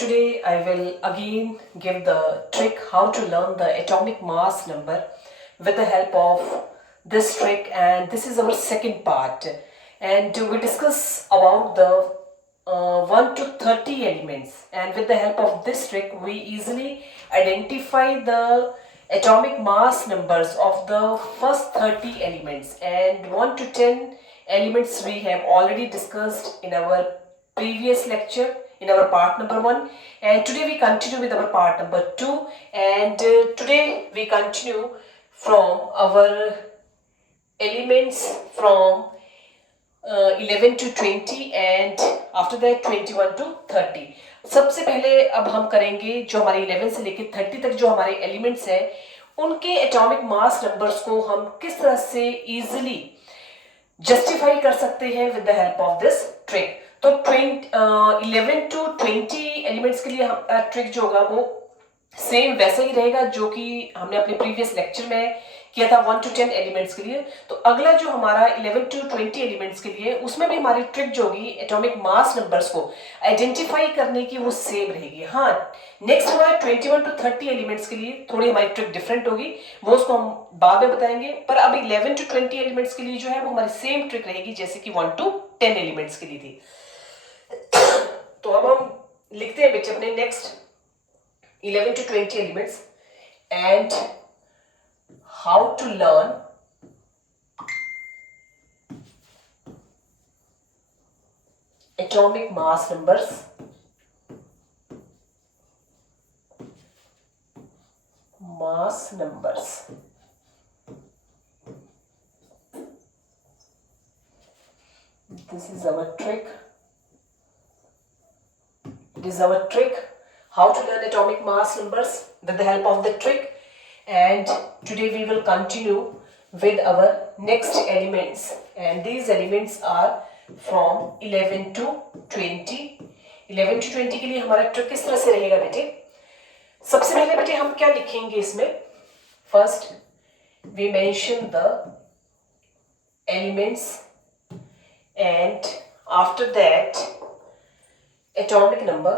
Today I will again give the trick how to learn the atomic mass number with the help of this trick, and this is our second part, and we discuss about the 1 to 30 elements, and with the help of this trick we easily identify the atomic mass numbers of the first 30 elements, and 1 to 10 elements we have already discussed in our previous lecture in our part number 1, and today we continue with our part number 2, and today we continue from our elements from 11 to 20 and after that 21 to 30. सबसे पहले अब हम करेंगे जो हमारे 11 से लेकर 30 तक जो हमारे एलिमेंट्स हैं उनके एटॉमिक मास नंबर्स को हम किस तरह से इजीली जस्टिफाई कर सकते हैं with the help of this trick. तो 11 टू 20 एलिमेंट्स के लिए ट्रिक जो होगा वो सेम वैसा ही रहेगा जो कि हमने अपने प्रीवियस लेक्चर में किया था 1 टू 10 एलिमेंट्स के लिए. तो अगला जो हमारा 11 टू 20 एलिमेंट्स के लिए उसमें भी हमारी ट्रिक जो होगी एटॉमिक मास नंबर्स को आइडेंटिफाई करने की वो सेम रहेगी. हाँ, नेक्स्ट हमारे 21 टू 30 एलिमेंट्स के लिए थोड़ी हमारी ट्रिक डिफरेंट होगी, वो उसको हम बाद में बताएंगे. पर अब 11 टू 20 एलिमेंट्स के लिए जो है वो हमारी सेम ट्रिक रहेगी जैसे कि 1 टू 10 एलिमेंट्स के लिए थी. तो अब हम लिखते हैं बच्चे अपने next 11 to 20 elements and how to learn atomic mass numbers this is our trick. It is our trick how to learn atomic mass numbers with the help of the trick, and today we will continue with our next elements, and these elements are from 11 to 20. 11 to 20 के लिए हमारा trick किस तरह से रहेगा बेटे? सबसे पहले बेटे हम क्या लिखेंगे इसमें? First we mention the elements and after that atomic number,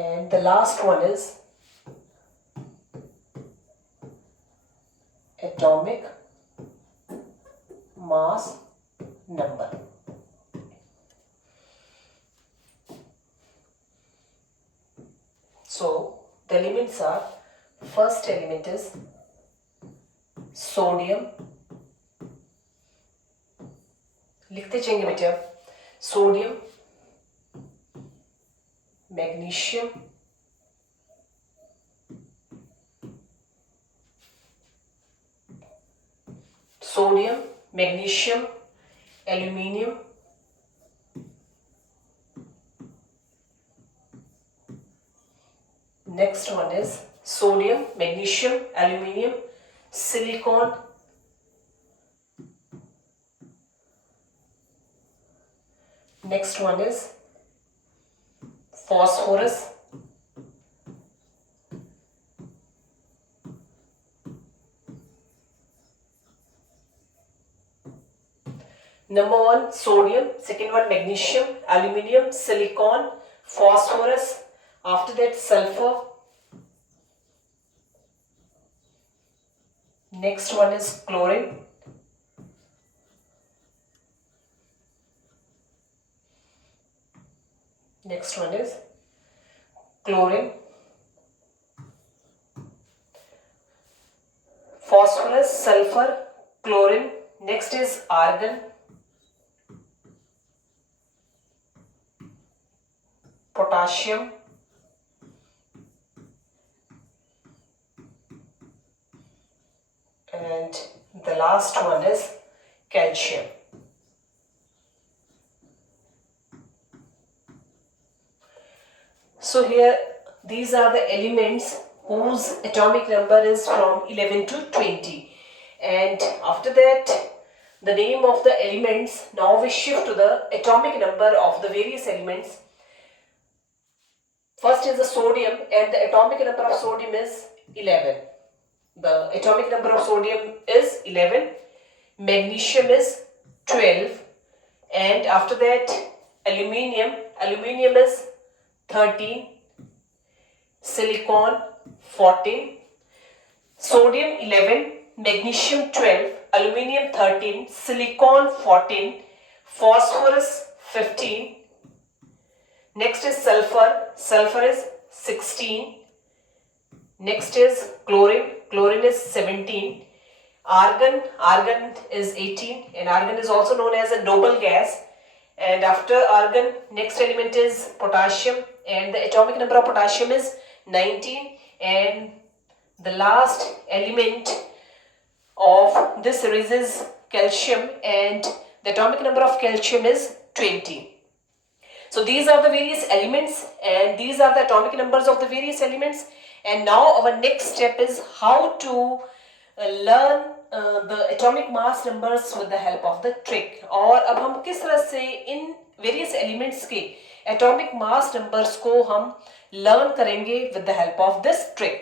and the last one is atomic mass number. So the elements are, first element is sodium. लिखते जाएंगे बेटे अब. Sodium, magnesium, sodium, magnesium, aluminium, next one is sodium, magnesium, aluminium, silicon, next one is phosphorus, number 1 sodium, second one magnesium, aluminium, silicon, phosphorus, after that sulfur, next one is chlorine, next one is chlorine, phosphorus, sulfur, chlorine, next is argon, potassium, and the last one is calcium. So here these are the elements whose atomic number is from 11 to 20, and after that the name of the elements. Now we shift to the atomic number of the various elements. First is the sodium, and the atomic number of sodium is 11. The atomic number of sodium is 11. Magnesium is 12. and after that aluminium is 13, silicon 14, sodium 11, magnesium 12, aluminium 13, silicon 14, phosphorus 15. Next is sulfur is 16. Next is chlorine is 17. Argon is 18, and argon is also known as a noble gas. And after argon, next element is potassium, and the atomic number of potassium is 19. And the last element of this series is calcium, and the atomic number of calcium is 20. So these are the various elements, and these are the atomic numbers of the various elements. And now our next step is how to learn the atomic mass numbers with the help of the trick. और अब हम किस तरह से इन various elements के atomic mass numbers को हम learn करेंगे with the help of this trick.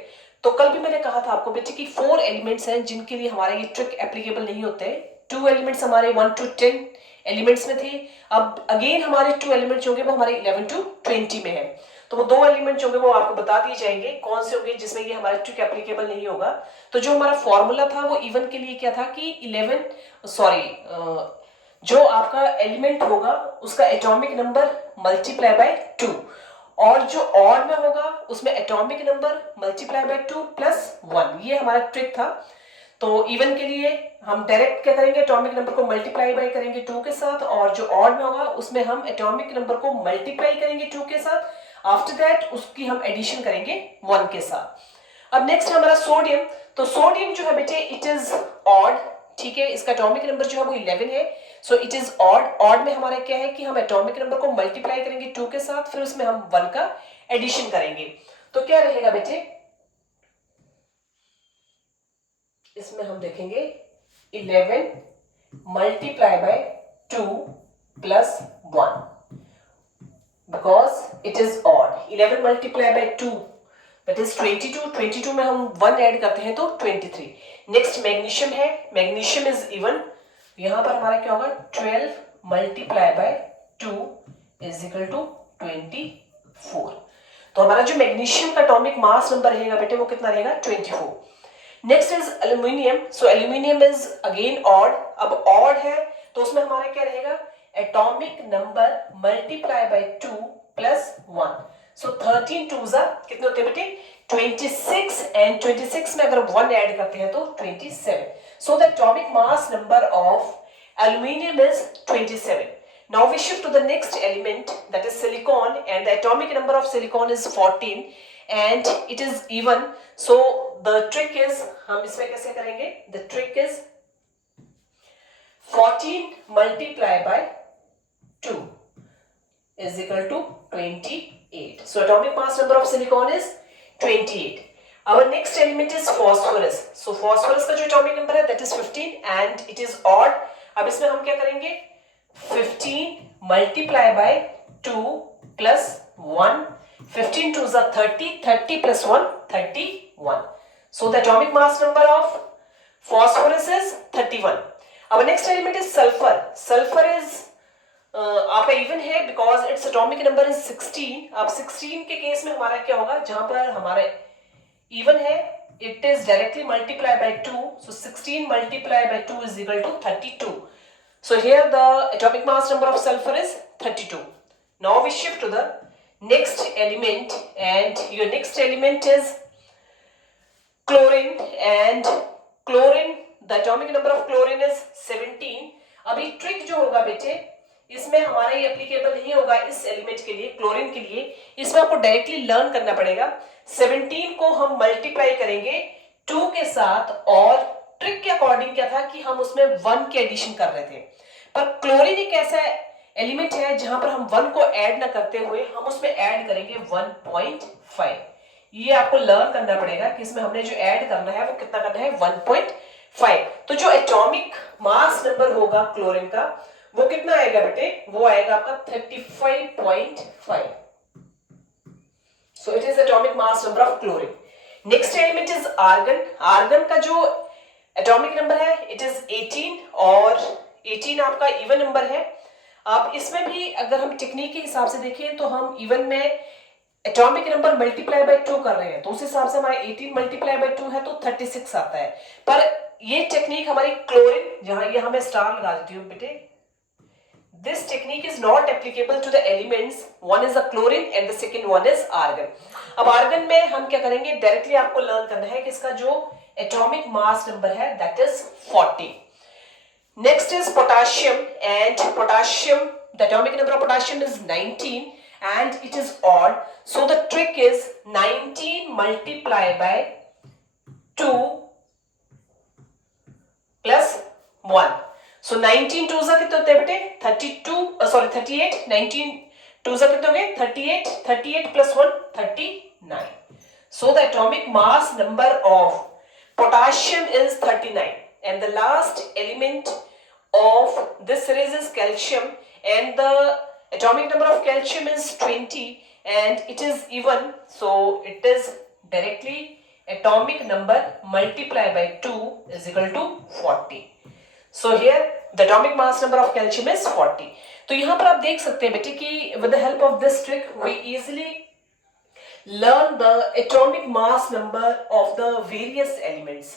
तो कल भी मैंने कहा था आपको बेटे कि 4 elements हैं जिनके लिए हमारे ये trick applicable नहीं होते. 2 elements हमारे 1 to 10 एलिमेंट्स में थे. अब अगेन हमारे 2 एलिमेंट्स होंगे वो हमारे 11 to 20 में है. तो वो 2 एलिमेंट्स होंगे वो आपको बता दिए जाएंगे कौन से होंगे जिसमें ये हमारा ट्रिक एप्लीकेबल नहीं होगा. तो जो हमारा फॉर्मूला था वो इवन के लिए क्या था कि जो आपका एलिमेंट होगा उसका एटॉमिक नंबर मल्टीप्लाई बाय 2, और जो ऑड में होगा उसमें atomic number multiply by 2 plus 1. ये हमारा ट्रिक था. तो इवन के लिए हम डायरेक्ट क्या करेंगे, एटॉमिक नंबर को मल्टीप्लाई बाय करेंगे 2 के साथ, और जो ऑड में होगा उसमें हम एटॉमिक नंबर को मल्टीप्लाई करेंगे 2 के साथ. आफ्टर दैट उसकी हम एडिशन करेंगे 1 के साथ. अब नेक्स्ट हमारा सोडियम. तो सोडियम जो है बेटे इट इज ऑड. ठीक है, इसका एटॉमिक नंबर जो है वो 11 है. सो इट इज ऑड. ऑड में हमारा क्या है कि हम एटॉमिक नंबर को मल्टीप्लाई करेंगे 2 के साथ, फिर उसमें हम 1 का एडिशन करेंगे. तो क्या रहेगा बेटे, इसमें हम देखेंगे 11 multiply by 2 plus 1 because it is odd. 11 multiply by 2 that is 22. 22 में हम 1 ऐड करते हैं तो 23. नेक्स्ट मैग्नीशियम है. Magnesium is even. यहां पर हमारा क्या होगा 12 multiply by 2 is equal to 24. तो हमारा जो मैग्नीशियम का एटॉमिक मास नंबर रहेगा बेटे वो कितना रहेगा 24. Next is aluminium. So aluminium is again odd. अब ऑड है तो उसमें हमारा क्या रहेगा atomic number multiply by 2 plus 1. So 13 2s कितने होते हैं बेटे 26, एंड 26 में अगर 1 ऐड करते हैं तो 27. So the atomic mass number of aluminium is 27. Now we shift to the next element, that is silicon, and the atomic number of silicon is 14 and it is even. So the trick is, हम इसमें कैसे करेंगे, the trick is 14 multiply by 2 is equal to 28. So atomic mass number of silicon is 28. Our next element is phosphorus. So phosphorus का जो atomic number है that is 15 and it is odd. अब इसमें हम क्या करेंगे 15 multiply by 2 plus 1. 15 2s are 30. 30 plus 1 31. So the atomic mass number of phosphorus is 31. Our next element is sulfur. Sulfur is आपका even है because its atomic number is 16. अब 16 के case में हमारा क्या होगा, जहां पर हमारे इवन है it is directly multiply by 2. So 16 multiply by 2 is equal to 32. So here the atomic mass number of sulfur is 32. Now we shift to the next element, and your next element is chlorine, and chlorine, the atomic number of chlorine is 17. अभी trick जो होगा बेटे इसमें हमारा ये applicable नहीं होगा इस एलिमेंट के लिए, क्लोरीन के लिए. इसमें आपको डायरेक्टली लर्न करना पड़ेगा. 17 को हम मल्टीप्लाई करेंगे 2 के साथ, और ट्रिक के अकॉर्डिंग क्या था कि हम उसमें 1 के एडिशन कर रहे थे. पर क्लोरीन एक ऐसा एलिमेंट है जहां पर हम 1 को ऐड ना करते हुए हम उसमें ऐड करेंगे 1.5. ये आपको लर्न करना पड़ेगा कि इसमें हमने जो ऐड करना है वो कितना करना है 1.5. तो जो एटॉमिक मास नंबर होगा क्लोरीन का वो कितना आएगा बेटे, वो आएगा आपका 35.5. So it is atomic mass number of chlorine. Next element is argon. Argon का जो एटॉमिक नंबर है इट इज 18, और 18 आपका इवन नंबर है. अब इसमें भी अगर हम टेक्निक के हिसाब से देखें तो हम इवन में एटॉमिक नंबर मल्टीप्लाई बाय 2 कर रहे हैं, तो उस हिसाब से हमारे 18 मल्टीप्लाई बाय 2 है तो 36 आता है। पर ये टेक्निक हमारी क्लोरीन, जहां ये हमें स्टार लगा देती हूँ बेटे, this technique is not applicable to the elements. One is the chlorine and the second one is argon. अब argon में हम क्या करेंगे, डायरेक्टली आपको लर्न करना है कि इसका जो एटॉमिक मास नंबर है that is 40. Next is potassium, and potassium the atomic number of potassium is 19 and it is odd, so the trick is 19 multiplied by 2 plus 1. So 19 2 जा कितने होते हैं बेटे, 38, 19 2 जा कितने हो गए 38, 38 plus 1 39. So the atomic mass number of potassium is 39 and the last element of this series is calcium, and the atomic number of calcium is 20 and it is even, so it is directly atomic number multiplied by 2 is equal to 40. So here the atomic mass number of calcium is 40. तो यहाँ पर आप देख सकते हैं बेटे कि with the help of this trick we easily learn the atomic mass number of the various elements.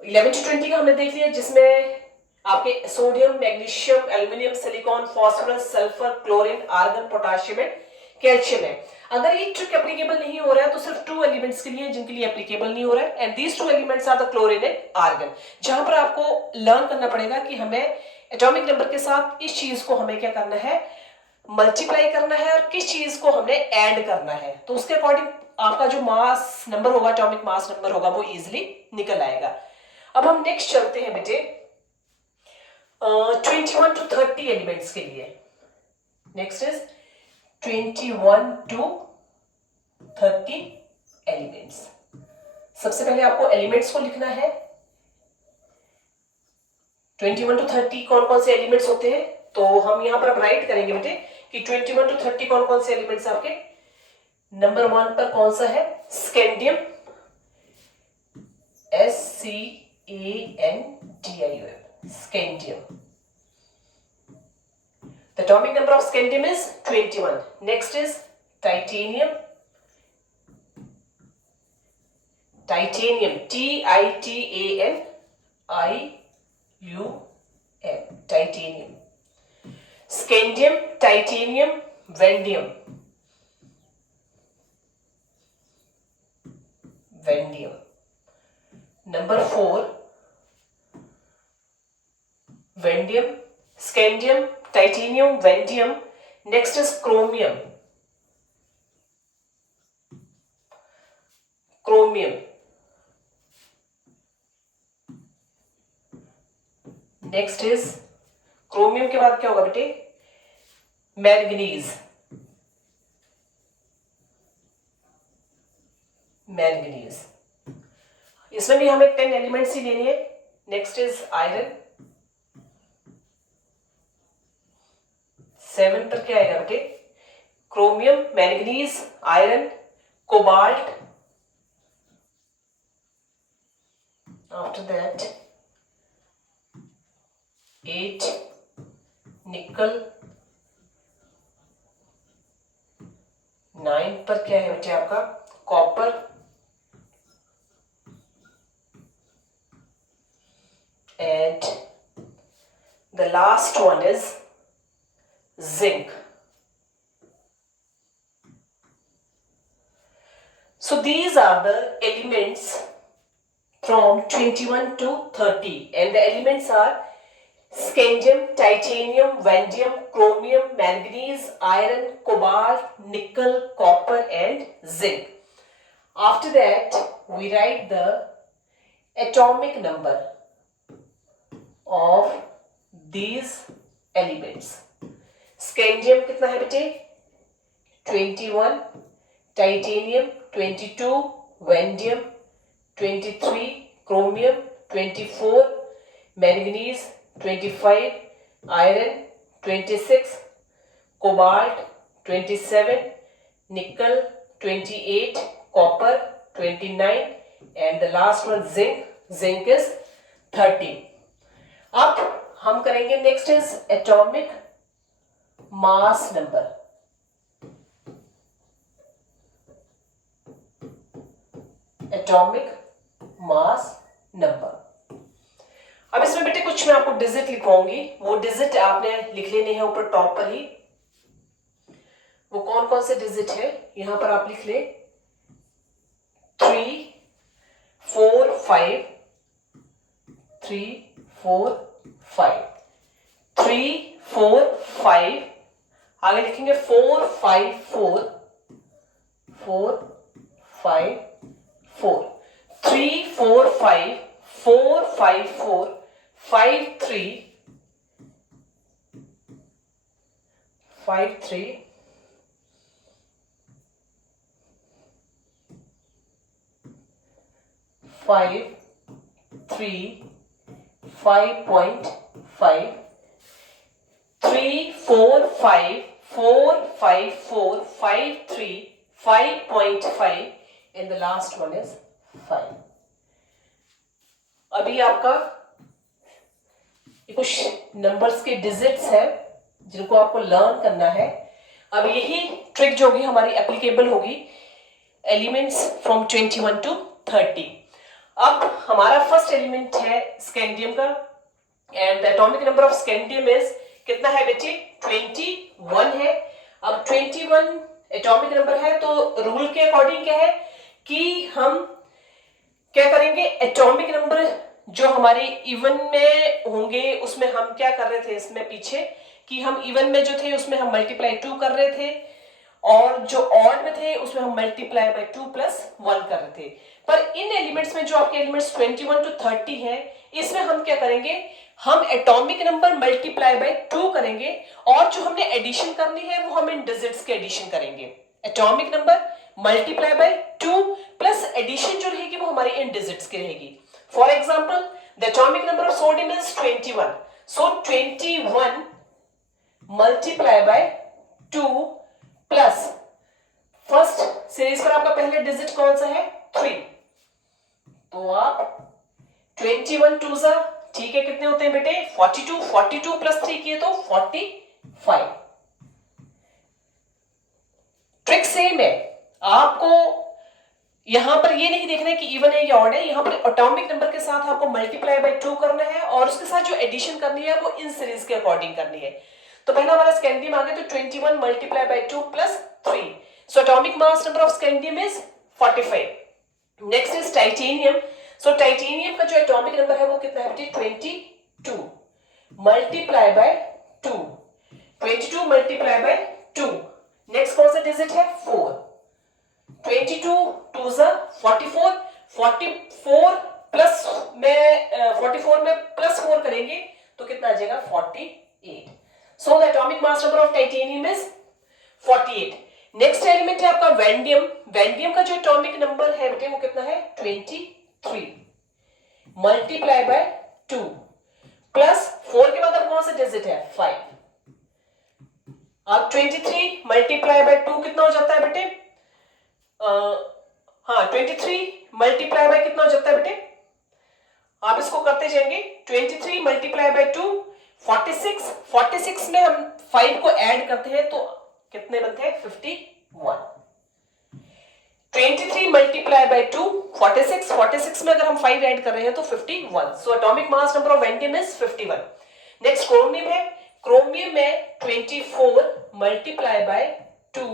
11 to 20 का हमने देख लिया, जिसमें आपके sodium, magnesium, aluminium, silicon, phosphorus, sulphur, chlorine, argon, potassium and calcium है. अगर ये ट्रिक एप्लीकेबल नहीं हो रहा है तो सिर्फ 2 एलिमेंट्स के लिए जिनके लिए एप्लीकेबल नहीं हो रहा है, and these 2 elements are the chlorine and argon, जहां पर आपको लर्न करना पड़ेगा कि हमें एटॉमिक नंबर के साथ इस चीज को हमें क्या करना है, मल्टीप्लाई करना है, और किस चीज को हमने ऐड करना है. तो उसके अकॉर्डिंग आपका जो मास नंबर होगा, एटॉमिक मास नंबर होगा, वो इजिली निकल आएगा. अब हम नेक्स्ट चलते हैं बेटे 21 to 30 एलिमेंट्स के लिए. Next is 21 to 30 elements. सबसे पहले आपको एलिमेंट्स को लिखना है. 21 to 30 कौन कौन से एलिमेंट्स होते हैं, तो हम यहां पर अब राइट करेंगे बेटे कि 21 to 30 कौन कौन से एलिमेंट्स आपके. नंबर 1 पर कौन सा है, scandium, SCANDIUM, scandium. The atomic number of scandium is 21. Next is titanium. Titanium, TITANIUM, titanium. Scandium, titanium, vanadium. Vanadium. Number 4, vanadium, scandium, titanium, vanadium. Next is chromium. Chromium. Next is chromium के बाद क्या होगा बेटे, manganese. Manganese, इसमें भी हमें 10 elements ही लेनी है. Next is iron. 7 पर क्या आएगा बेटे, chromium, manganese, iron, cobalt. After that 8 निकल. 9 पर क्या है बेटे आपका, copper. And the last one is zinc. So these are the elements from 21 to 30, and the elements are scandium, titanium, vanadium, chromium, manganese, iron, cobalt, nickel, copper and zinc. After that we write the atomic number of these elements. Scandium कितना है बेटे, 21, titanium 22, vanadium 23, chromium 24, manganese 25, iron 26, cobalt 27, nickel 28, copper 29 and the last one zinc is 30. अब हम करेंगे next is atomic mass number, atomic mass number. अब इसमें बेटे कुछ मैं आपको डिजिट लिखवाऊंगी, वो डिजिट आपने लिख लेने हैं ऊपर टॉप पर ही। वो कौन कौन से डिजिट है यहां पर आप लिख ले, 3 4 5, 3 4 5, 3 4 5, आगे लिखेंगे 4 5 4, 4 5 4, 3 4 5, 4 5 4, 5 3 5 3, 5 3 5.5, 3 4 5 4 5 4 5 3 5.5 and the last one is 5। अभी आपका ये कुछ नंबर्स के डिजिट्स हैं जिनको आपको लर्न करना है। अब यही ट्रिक जो होगी हमारी एप्लीकेबल होगी एलिमेंट्स फ्रॉम 21 to 30। अब हमारा फर्स्ट एलिमेंट है स्कैंडियम का and the atomic number of scandium is कितना है बेटे, 21 है। अब 21 एटॉमिक नंबर है तो रूल के अकॉर्डिंग क्या है कि हम क्या करेंगे, एटॉमिक नंबर जो हमारे इवन में होंगे उसमें हम क्या कर रहे थे इसमें पीछे कि हम इवन में जो थे उसमें हम मल्टीप्लाई 2 कर रहे थे और जो ऑड में थे उसमें हम मल्टीप्लाई बाय 2 प्लस 1 कर रहे थे। पर इन एलिमेंट्स में जो आपके एलिमेंट्स 21 to 30 हैं इसमें हम क्या करेंगे, हम एटॉमिक नंबर मल्टीप्लाई बाय 2 करेंगे और जो हमने एडिशन करनी है वो हम इन डिजिट्स के एडिशन करेंगे। Atomic number multiply by 2 plus addition जो रहेगी वो हमारी इन डिजिट्स की रहेगी। For example the atomic number of sodium is 21, so 21 multiply by 2 plus first series पर आपका पहले डिजिट कौन सा है, 3, तो आप 21 2 सा ठीक है कितने होते हैं बेटे 42, 42 प्लस 3 किए तो 45। ट्रिक सेम है, आपको यहां पर ये नहीं देखना है कि इवन है या ऑड है, यहां पर एटॉमिक नंबर के साथ आपको मल्टीप्लाई बाय 2 करना है और उसके साथ जो एडिशन करनी है वो इन सीरीज के अकॉर्डिंग करनी है। तो पहला हमारा स्कैंडियम आ गया तो 21 multiply by 2 plus 3, so atomic mass number of scandium is 45। Next is titanium, so titanium का जो एटॉमिक नंबर है वो कितना है बेटे 22 multiply by 2, 22 multiply by 2, next कौन सा डिजिट है 4, 22 2 सा 44, 44 प्लस में 44 में प्लस 4 करेंगे तो कितना आ जाएगा 48। So the atomic mass number of titanium is 48। Next element है आपका वैंडियम, वैंडियम का जो एटॉमिक नंबर है बेटे वो कितना है 23 मल्टीप्लाई बाय 2 प्लस 4 के बाद अब कौन सा डिजिट है 5। अब 23 मल्टीप्लाई बाय 2 कितना हो जाता है बेटे, हाँ 23 मल्टीप्लाई बाय कितना हो जाता है बेटे, आप इसको करते जाएंगे 23 मल्टीप्लाई बाय 2 46, 46 में हम 5 को ऐड करते हैं तो कितने बनते हैं 51। 23 मल्टीप्लाई बाय 2 46, 46 में अगर हम 5 ऐड कर रहे हैं तो 51। So atomic mass number of vanadium is 51। Next chromium है, क्रोमियम में 24 मल्टीप्लाई बाय 2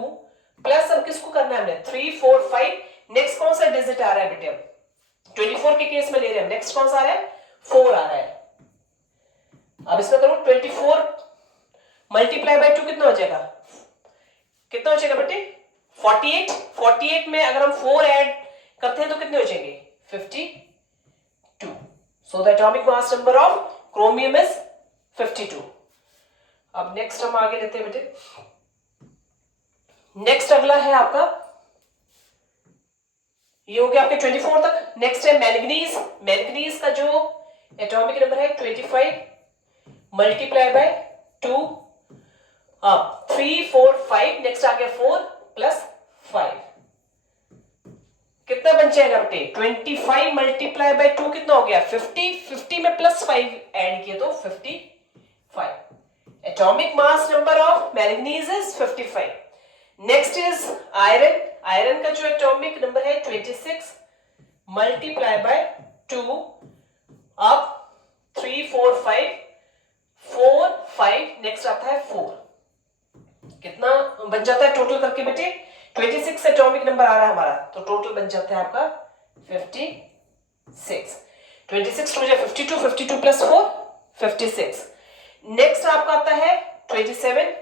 प्लस अब किसको करना है हमने 3 4 5, नेक्स्ट कौन सा डिजिट आ रहा है बेटे, 24 के केस में ले रहे हैं, नेक्स्ट कौन सा आ रहा है 4 आ रहा है। अब इसमें करो 24 मल्टीप्लाई बाय 2 कितना हो जाएगा, कितना हो जाएगा बेटे 48, 48 में अगर हम 4 ऐड करते हैं तो कितने हो जाएंगे 52। So the atomic mass number of chromium is 52। अब नेक्स्ट हम आगे लेते हैं बेटे, नेक्स्ट अगला है आपका, ये हो गया आपके 24 तक। नेक्स्ट है मैंगनीज, मैंगनीज का जो एटॉमिक नंबर है 25 मल्टीप्लाई बाय 2 अब 3 4 5, नेक्स्ट आ गया 4 प्लस 5 कितना बन जाएगा बेटे 25 मल्टीप्लाई बाय 2 कितना हो गया 50, 50 में प्लस 5 ऐड किए तो 55। Atomic mass number of manganese is 55. Next is iron. Iron का जो एटॉमिक नंबर है 26 मल्टीप्लाई बाय 2 अब 3 4 5 4 5 नेक्स्ट आता है 4. कितना बन जाता है टोटल करके बेटे? 26 एटॉमिक नंबर आ रहा है हमारा, तो टोटल बन जाता है आपका 56. 26 टू 52, 52 प्लस 4 56. नेक्स्ट आपका आता है 27.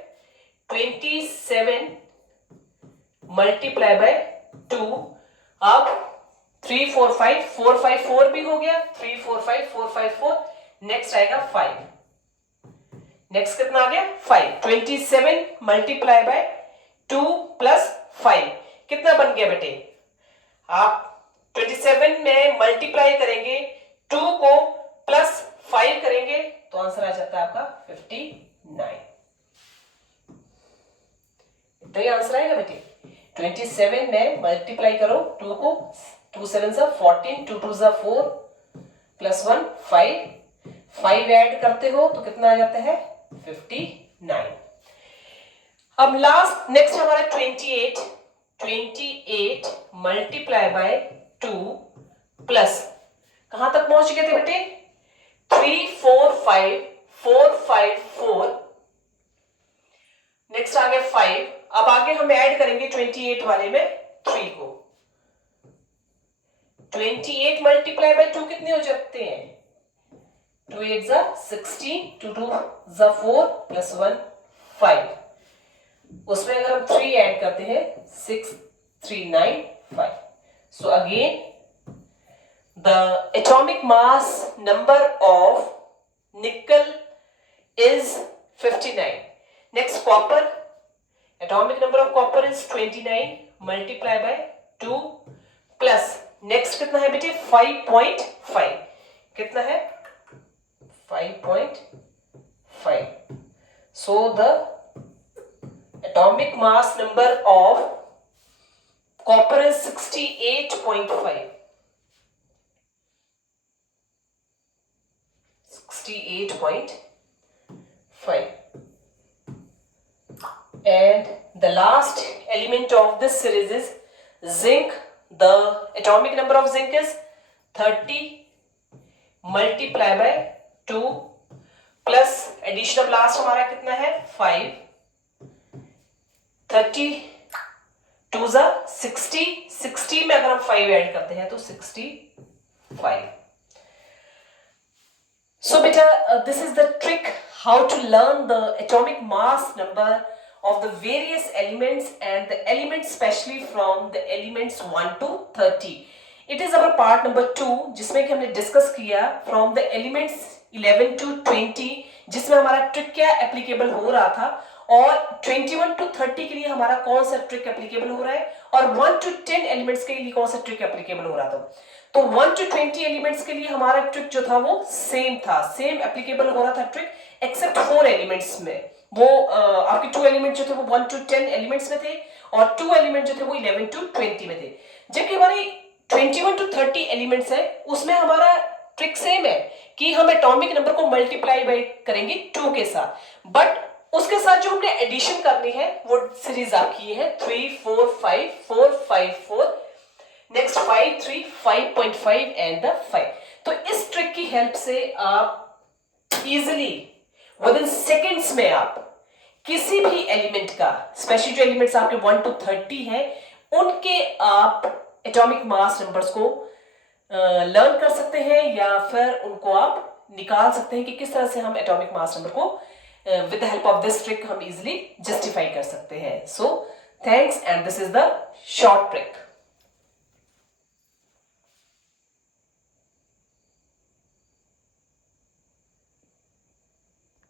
27 मल्टीप्लाई बाय 2 अब 3 4 5 4 5 4 भी हो गया. 3 4 5 4 5 4 नेक्स्ट आएगा 5. नेक्स्ट कितना आ गया 5. 27 मल्टीप्लाई बाय 2 प्लस 5 कितना बन गया बेटे? आप 27 में मल्टीप्लाई करेंगे 2 को प्लस 5 करेंगे तो आंसर आ जाता है आपका 59. इतना ही आंसर आएगा बेटे. 27 में मल्टीप्लाई करो 2 को, 2 7 सा 14, 2 2 सा 4 प्लस 1 5 ऐड करते हो तो कितना आ जाता है 59. अब लास्ट नेक्स्ट हमारा 28 मल्टीप्लाई बाय 2 प्लस कहां तक पहुंच गए थे बेटे? 3 4 5 4 5 4 नेक्स्ट आ गया 5. अब आगे हम ऐड करेंगे 28 वाले में 3 को. 28 मल्टीप्लाई बाय 2 कितने हो जाते हैं? 2 8 जा 16, 2 2 जा 4 प्लस 1 5. उसमें अगर हम 3 ऐड करते हैं 6 3 9 5. So again the atomic mass number of निकल is 59. Next copper. Atomic number of copper is 29 multiply by 2 plus next कितना है बेटे? 5.5. कितना है? 5.5. So the atomic mass number of copper is 68.5. 68.5. And the last element of this series is zinc. The atomic number of zinc is 30 multiply by 2 plus addition of last हमारा कितना है 5. 30 2 जा 60. 60 में अगर हम 5 ऐड करते हैं तो 65. So beta, this is the trick how to learn the atomic mass number of the various elements and the elements specially from the elements 1 to 30. It is our part number 2 जिसमें कि हमने discuss किया from the elements 11 to 20 जिसमें हमारा trick क्या applicable हो रहा था और 21 to 30 के लिए हमारा कौन सा ट्रिक एप्लीकेबल हो रहा है और 1 to 10 एलिमेंट्स के लिए कौन सा ट्रिक एप्लीकेबल हो रहा था. तो 1 to 20 एलिमेंट्स के लिए हमारा ट्रिक जो था वो सेम था, सेम एप्लीकेबल हो रहा था ट्रिक एक्सेप्ट 4 एलिमेंट्स में. वो आपके 2 एलिमेंट जो थे वो 1 to 10 एलिमेंट्स में थे और 2 एलिमेंट जो थे वो 11 to 20 में थे. जबकि हमारी 21 to 30 एलिमेंट्स है उसमें हमारा ट्रिक सेम है कि हम एटॉमिक नंबर को मल्टीप्लाई बाय करेंगे 2 के साथ, बट उसके साथ जो हमने एडिशन करनी है वो सीरीज आपकी है 3 4 5 4 5 4 नेक्स्ट 5 3 5.5 एंड द 5. तो इस ट्रिक की हेल्प से आप इजीली विद इन सेकेंड्स में आप किसी भी एलिमेंट का, स्पेशली जो एलिमेंट्स आपके 1 to 30 हैं उनके आप एटॉमिक मास नंबर्स को लर्न कर सकते हैं या फिर उनको आप निकाल सकते हैं कि किस तरह से हम एटॉमिक मास नंबर को with the help of this trick हम easily justify कर सकते हैं. So thanks and this is the short trick.